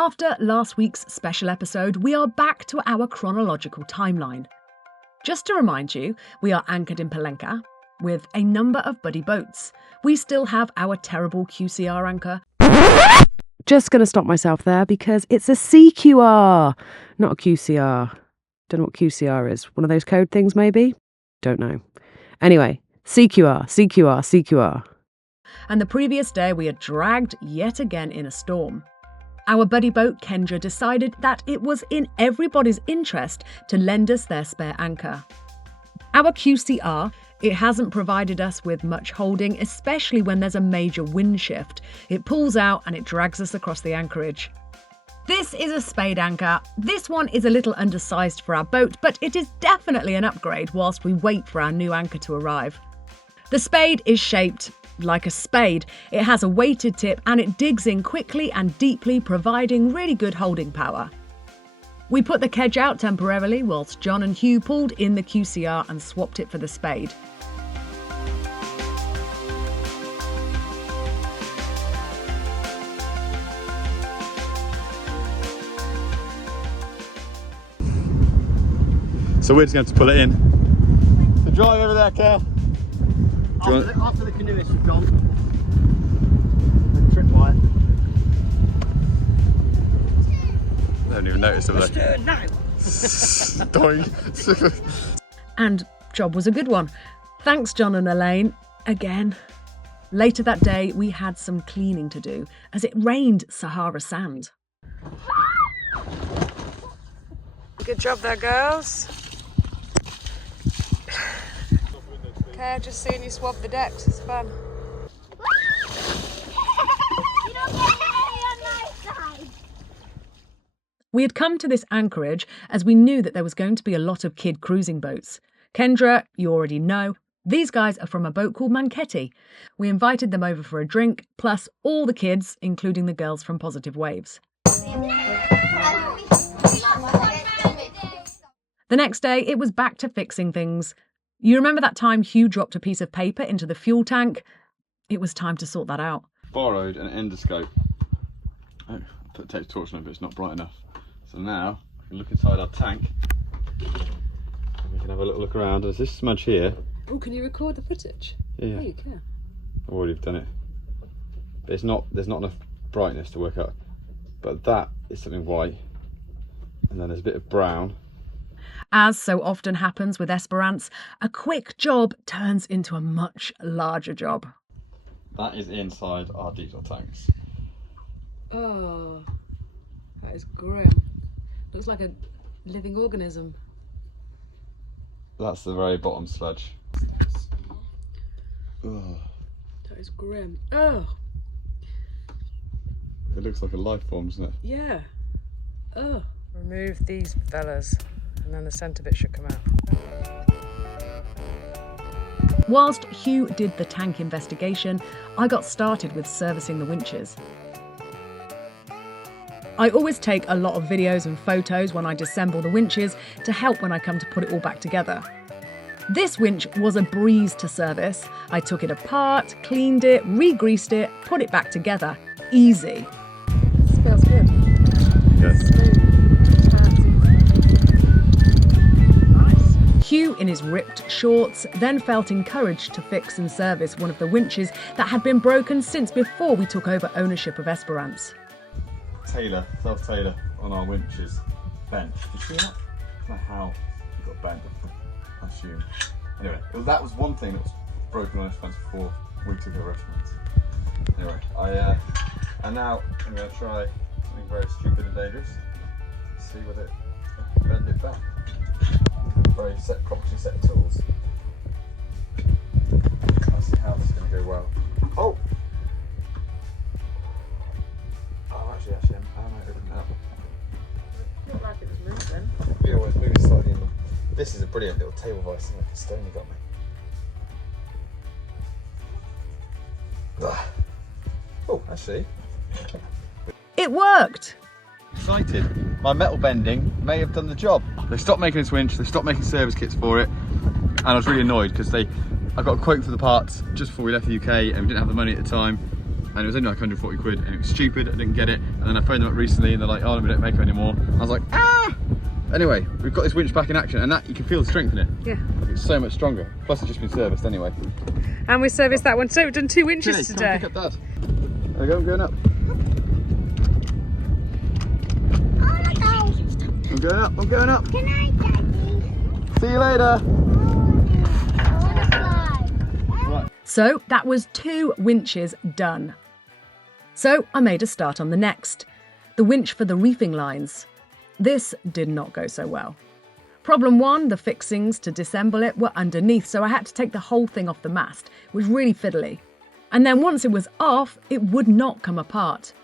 After last week's special episode, we are back to our chronological timeline. Just to remind you, we are anchored in Pollença with a number of buddy boats. We still have our terrible QCR anchor. Just going to stop myself there because it's a CQR, not a QCR. Don't know what QCR is. One of those code things, maybe? Don't know. Anyway, CQR. And the previous day we had dragged yet again in a storm. Our buddy boat Kendra decided that it was in everybody's interest to lend us their spare anchor. Our QCR, it hasn't provided us with much holding, especially when there's a major wind shift. It pulls out and it drags us across the anchorage. This is a spade anchor. This one is a little undersized for our boat, but it is definitely an upgrade whilst we wait for our new anchor to arrive. The spade is shaped like a spade. It has a weighted tip and it digs in quickly and deeply, providing really good holding power. We put the kedge out temporarily whilst John and Hugh pulled in the QCR and swapped it for the spade. So we're just going to pull it in. So drive over there, Kel. After the canoeists have gone, the tripwire. I don't even notice Let's do it now. And job was a good one. Thanks, John and Elaine, again. Later that day, we had some cleaning to do as it rained Sahara sand. Good job there, girls. Okay, just seeing you swab the decks, it's fun. You don't get any on my side. We had come to this anchorage as we knew that there was going to be a lot of kid cruising boats. Kendra, you already know. These guys are from a boat called Manchetti. We invited them over for a drink, plus all the kids, including the girls from Positive Waves. The next day, it was back to fixing things. You remember that time Hugh dropped a piece of paper into the fuel tank? It was time to sort that out. Borrowed an endoscope. Oh, I put a tape torch on it, but it's not bright enough. So now we can look inside our tank. And we can have a little look around. There's this smudge here. Oh, can you record the footage? Yeah. Oh, you can. I've already done it. But there's not enough brightness to work out. But that is something white. And then there's a bit of brown. As so often happens with Esperance, a quick job turns into a much larger job. That is inside our diesel tanks. Oh, that is grim. Looks like a living organism. That's the very bottom sludge. Ugh. That is grim. Oh, It looks like a life form, doesn't it? yeah. Oh. Remove these fellas and then the centre bit should come out. Whilst Hugh did the tank investigation, I got started with servicing the winches. I always take a lot of videos and photos when I disassemble the winches to help when I come to put it all back together. This winch was a breeze to service. I took it apart, cleaned it, re-greased it, put it back together. Easy. Smells good. Yes. Hugh, in his ripped shorts, then felt encouraged to fix and service one of the winches that had been broken since before we took over ownership of Esperance. Self-tailor on our winches bent. Did you see that? I don't know how it got bent, I assume. Anyway, that was one thing that was broken on Esperance before we took over Esperance. Anyway, and now I'm going to try something very stupid and dangerous. See whether I can bend it back. Very properly set tools. I'll see how this is going to go well. Oh! Oh, actually, I might open it up. Looked like it was moving. Yeah, well, it's moving slightly. This is a brilliant little table vice thing like a stone you got me. Oh, actually. It worked! Excited. My metal bending may have done the job. They stopped making this winch, they stopped making service kits for it, and I was really annoyed because I got a quote for the parts just before we left the UK and we didn't have the money at the time. and it was only like 140 quid, and it was stupid, I didn't get it, and then I phoned them up recently and they're like, oh, we don't make them anymore. I was like, ah! Anyway, we've got this winch back in action, and that, you can feel the strength in it. Yeah. It's so much stronger, plus it's just been serviced anyway. And we serviced that one, so we've done 2 winches Jenny, today. come pick up Dad. There we go, I'm going up. I'm going up, I'm going up. Good night, Daddy. See you later. So that was 2 winches done. So I made a start on the next, the winch for the reefing lines. This did not go so well. Problem 1, the fixings to disassemble it were underneath, so I had to take the whole thing off the mast. It was really fiddly. And then once it was off, it would not come apart.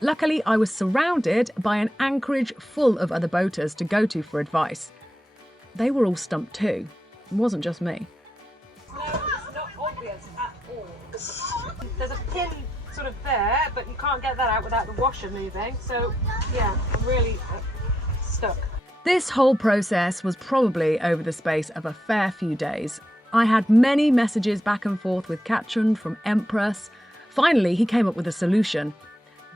Luckily, I was surrounded by an anchorage full of other boaters to go to for advice. They were all stumped too. It wasn't just me. No, it's not obvious at all. There's a pin sort of there, but you can't get that out without the washer moving. So, yeah, I'm really stuck. This whole process was probably over the space of a fair few days. I had many messages back and forth with Katrin from Empress. Finally, he came up with a solution.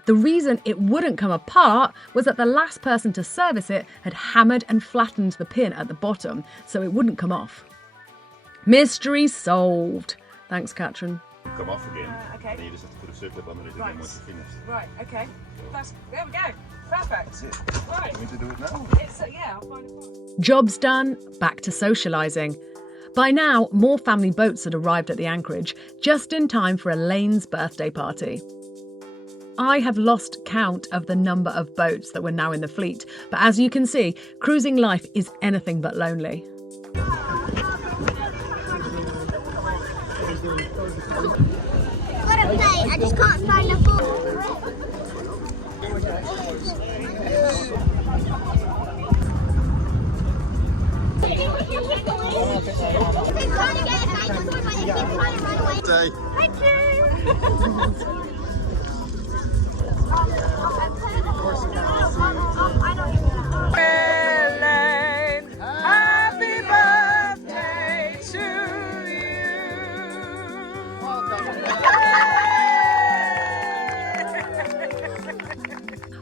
The reason it wouldn't come apart was that the last person to service it had hammered and flattened the pin at the bottom, so it wouldn't come off. Mystery solved. Thanks, Katrin. Come off again, okay. and you just have to put a circlip under it again once you're finished. Right, okay. There we go. Perfect. That's it. Right. You need to do it now. Yeah, I'll find a part. Job's done, back to socialising. By now, more family boats had arrived at the anchorage, just in time for Elaine's birthday party. I have lost count of the number of boats that were now in the fleet, but as you can see, cruising life is anything but lonely. What a play, I just can't find the ball. Day. Thank you. Elaine, happy birthday to you.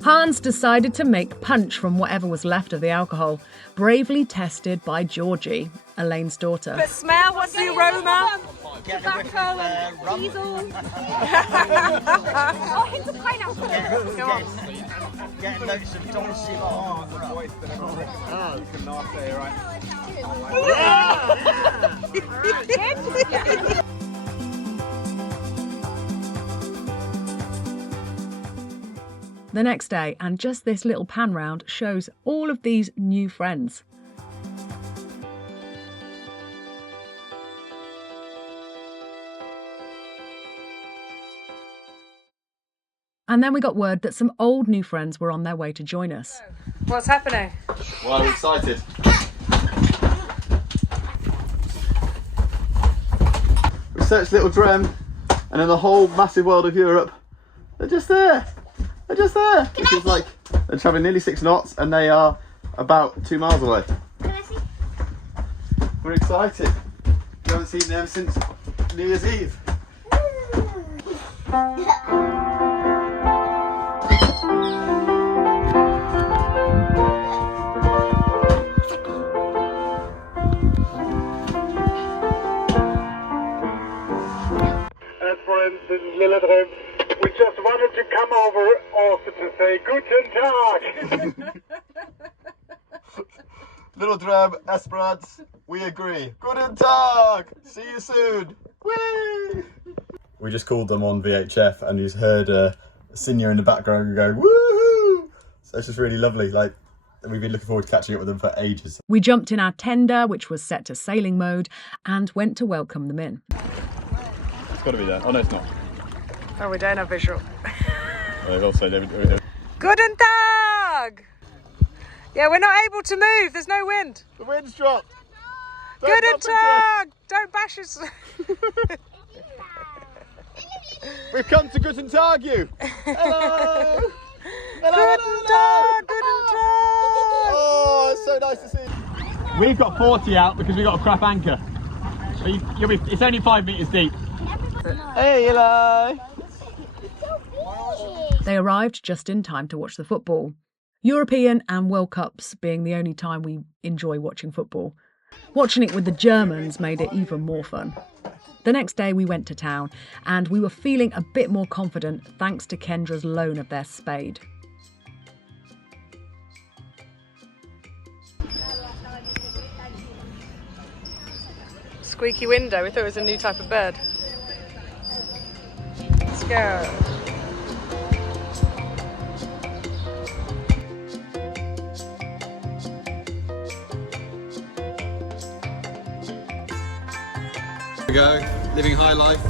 Hans decided to make punch from whatever was left of the alcohol, bravely tested by Georgie, Elaine's daughter. But smell, what's the aroma? Tobacco and diesel. Oh, it's a pineapple. Go on. Getting notes of Tom Silver. The next day, and just this little pan round shows all of these new friends. And then we got word that some old new friends were on their way to join us. What's happening? Well, I'm excited. We searched Little Drem, and in the whole massive world of Europe, they're just there. They're just there. Which is like, they're travelling nearly 6 knots, and they are about 2 miles away. Can I see? We're excited. We haven't seen them since New Year's Eve. Friends in Lilledrem, we just wanted to come over also to say Guten Tag. Little Drem, Esperance, we agree. Guten Tag! See you soon! Whee! We just called them on VHF and you just heard a senior in the background go, woohoo! So it's just really lovely. Like, we've been looking forward to catching up with them for ages. We jumped in our tender, which was set to sailing mode, and went to welcome them in. It's got to be there. Oh no, it's not. Oh, we don't have visual. They've also Guten Tag! Yeah, we're not able to move. There's no wind. the wind's dropped. Guten Tag! Don't bash us. We've come to Guten Tag you. Hello. Guten Tag! Guten Tag! Oh, it's so nice to see you. We've got 40 out because we've got a crap anchor. So it's only 5 metres deep. Hey, hello. They arrived just in time to watch the football. European and World Cups being the only time we enjoy watching football. Watching it with the Germans made it even more fun. The next day we went to town and we were feeling a bit more confident thanks to Kendra's loan of their spade. Squeaky window, we thought it was a new type of bird. Let's go. Here we go, living high life,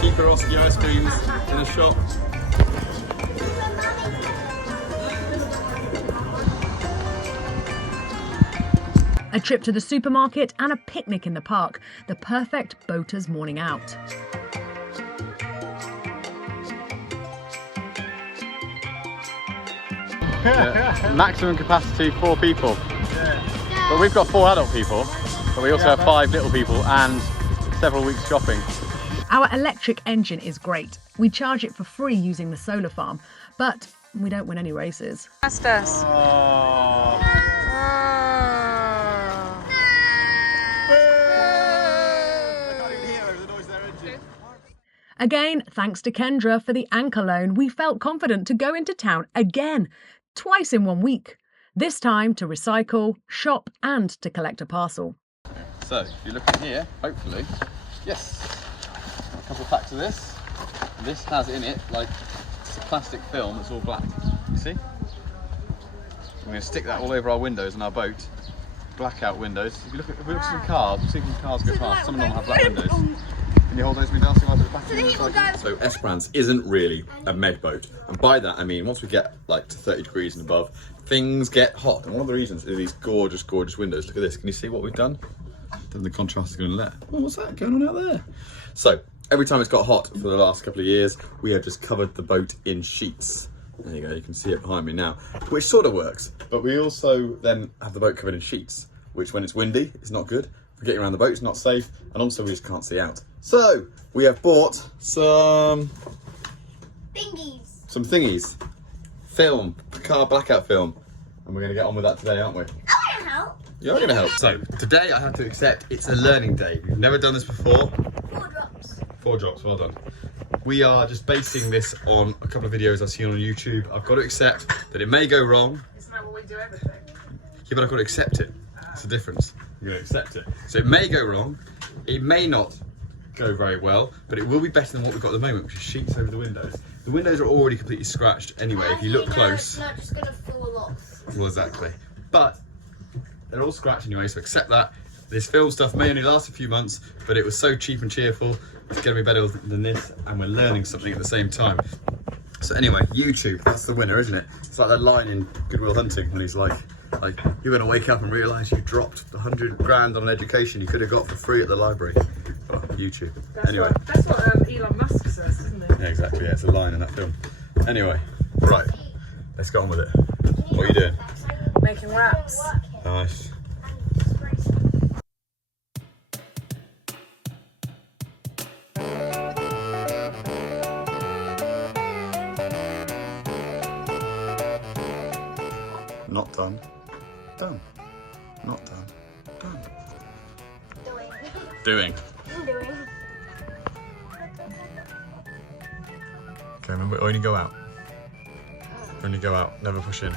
cheaper Oski ice creams in a shop. A trip to the supermarket and a picnic in the park, the perfect boater's morning out. Yeah. Maximum capacity 4 people. But we've got 4 adult people, but we also have 5 little people and several weeks shopping. Our electric engine is great. We charge it for free using the solar farm, but we don't win any races. Past us. Again, thanks to Kendra for the anchor loan, we felt confident to go into town again, twice in 1 week. This time to recycle, shop and to collect a parcel. So, if you look in here, hopefully, yes, a couple of packs of this. This has in it, like, it's a plastic film that's all black. You see? I'm going to stick that all over our windows on our boat. Blackout windows. If we look at some cars, we'll see if some cars go past. Some of them have black windows. Can you hold those windows while I put it back in? So Esperance isn't really a med boat, and by that I mean once we get like to 30 degrees and above, things get hot. And one of the reasons is these gorgeous, gorgeous windows. Look at this. Can you see what we've done? Then the contrast is going to let. Oh, what's that going on out there? So every time it's got hot for the last couple of years, we have just covered the boat in sheets. There you go. You can see it behind me now, which sort of works. But we also then have the boat covered in sheets, which when it's windy, is not good. For getting around the boat, it's not safe, and also we just can't see out. So we have bought some thingies, film, car blackout film, and we're going to get on with that today, aren't we? I want to help. You're going to help. So today I have to accept it's a learning day. We've never done this before. 4 drops. 4 drops, well done. We are just basing this on a couple of videos I've seen on YouTube. I've got to accept that it may go wrong. Isn't that what we do everything? Yeah, but I've got to accept it. That's the difference. You're going to accept it. So it may go wrong. It may not go very well, but it will be better than what we've got at the moment, which is sheets over the windows. The windows are already completely scratched anyway. If you look close, It's not just going to fall off. well, exactly. But they're all scratched anyway, so accept that. This film stuff may only last a few months, but it was so cheap and cheerful. It's going to be better than this, and we're learning something at the same time. So anyway, YouTube, that's the winner, isn't it? It's like that line in Good Will Hunting when he's like, you're going to wake up and realise you dropped the 100 grand on an education you could have got for free at the library. Oh, YouTube. Anyway. That's what Elon Musk says, isn't it? Yeah, exactly. Yeah, it's a line in that film. Anyway, right, let's get on with it. What are you doing? Making wraps. Nice. Not done. Done. Not done. Done. Doing. Okay, remember, only go out. Only go out, never push in.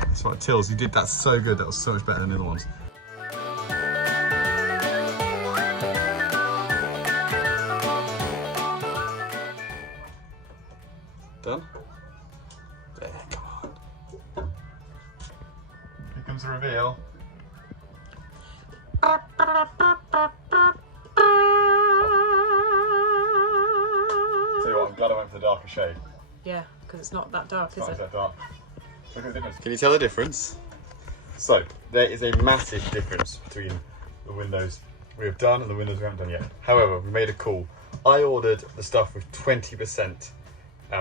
That's right, Tills, you did that so good. That was so much better than the other ones. Done? There, come on. Here comes the reveal. Tell you what, I'm glad I went for the darker shade. Yeah, because it's not that dark, It's is not it? that dark. Look at the difference. Can you tell the difference? So, there is a massive difference between the windows we have done and the windows we haven't done yet. However, we made a call. I ordered the stuff with 20%.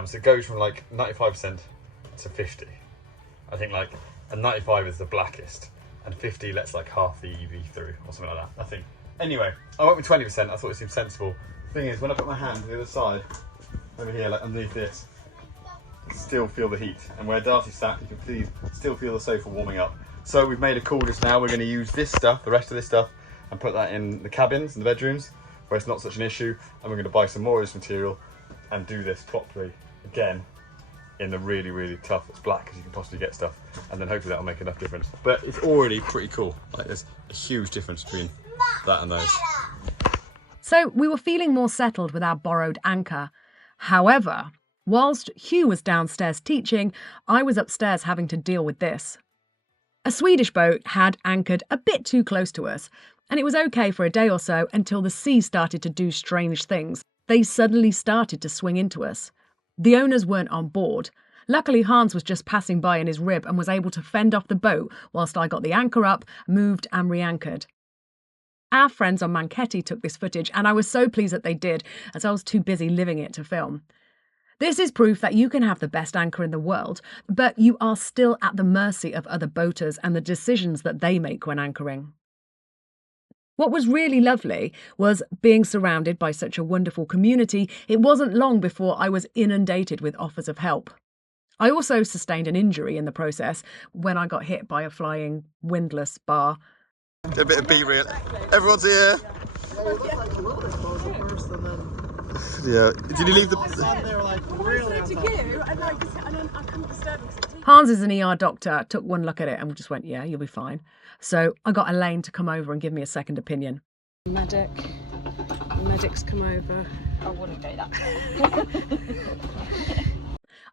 So it goes from like 95% to 50. I think like and 95 is the blackest, and 50 lets like half the UV through, or something like that, I think. Anyway, I went with 20%, I thought it seemed sensible. The thing is, when I put my hand on the other side, over here, like underneath this, still feel the heat, and where Darcy sat, you can still feel the sofa warming up. So we've made a call just now. We're going to use this stuff, the rest of this stuff, and put that in the cabins, in the bedrooms, where it's not such an issue, and we're going to buy some more of this material and do this properly again in the really, really tough, as black as you can possibly get stuff, and then hopefully that'll make enough difference. But it's already pretty cool. Like, there's a huge difference between that and those. So we were feeling more settled with our borrowed anchor. However, whilst Hugh was downstairs teaching, I was upstairs having to deal with this. A Swedish boat had anchored a bit too close to us, and it was okay for a day or so until the sea started to do strange things. They suddenly started to swing into us. The owners weren't on board. Luckily, Hans was just passing by in his rib and was able to fend off the boat whilst I got the anchor up, moved and re-anchored. Our friends on Manchetti took this footage, and I was so pleased that they did, as I was too busy living it to film. This is proof that you can have the best anchor in the world, but you are still at the mercy of other boaters and the decisions that they make when anchoring. What was really lovely was being surrounded by such a wonderful community. It wasn't long before I was inundated with offers of help. I also sustained an injury in the process when I got hit by a flying windlass bar. A bit of B-reel. Everyone's here. Yeah. Did you leave the... Hans is an ER doctor, took one look at it and just went, yeah, you'll be fine. So I got Elaine to come over and give me a second opinion. Medic's come over. I wouldn't do that.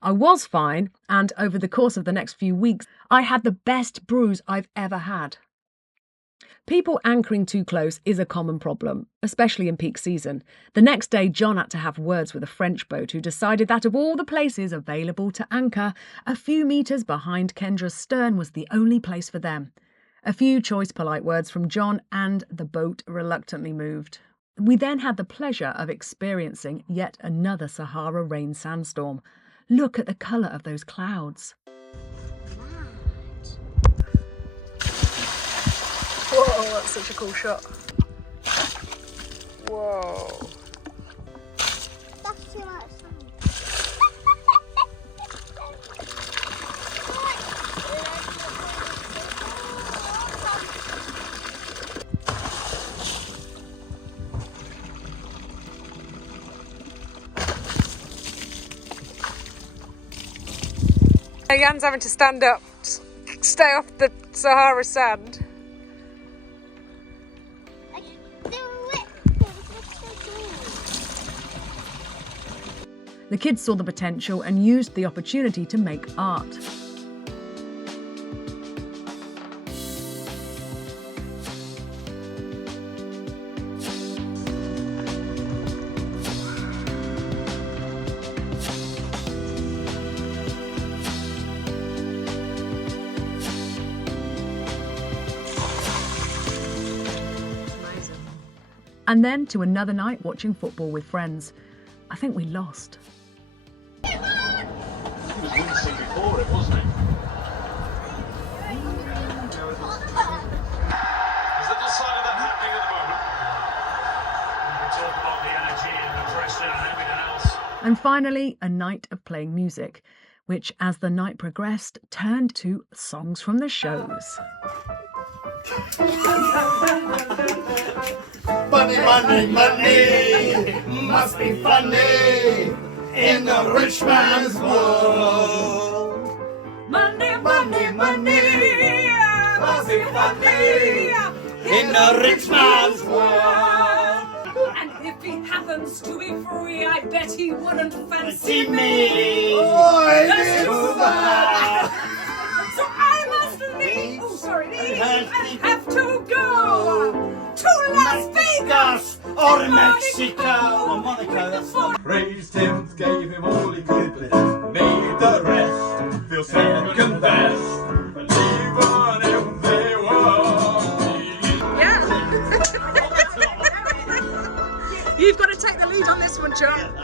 I was fine, and over the course of the next few weeks, I had the best bruise I've ever had. People anchoring too close is a common problem, especially in peak season. The next day, John had to have words with a French boat who decided that of all the places available to anchor, a few metres behind Kendra's stern was the only place for them. A few choice polite words from John and the boat reluctantly moved. We then had the pleasure of experiencing yet another Sahara rain sandstorm. Look at the colour of those clouds. Whoa, that's such a cool shot. Whoa. That's too much sun. Jan's having to stand up, stay off the Sahara sand. The kids saw the potential and used the opportunity to make art. Amazing. And then to another night watching football with friends. I think we lost. He was wincing before it, wasn't he? There's a little sign of that happening at the moment. We talk about the energy and the pressure and everything else. And finally, a night of playing music, which as the night progressed turned to songs from the shows. Money, money, money, must be funny in the rich man's world. Money, money, money, must be funny in the rich man's world. And if he happens to be free, I bet he wouldn't fancy See me, That's oh, too bad. So I must leave. Oh, sorry, leave. I have to go to Las Vegas or Mexico or Monaco, that's not. Praised him, gave him all he could, but made the rest feel second best. Leave on everyone. Yeah. You've got to take the lead on this one, John.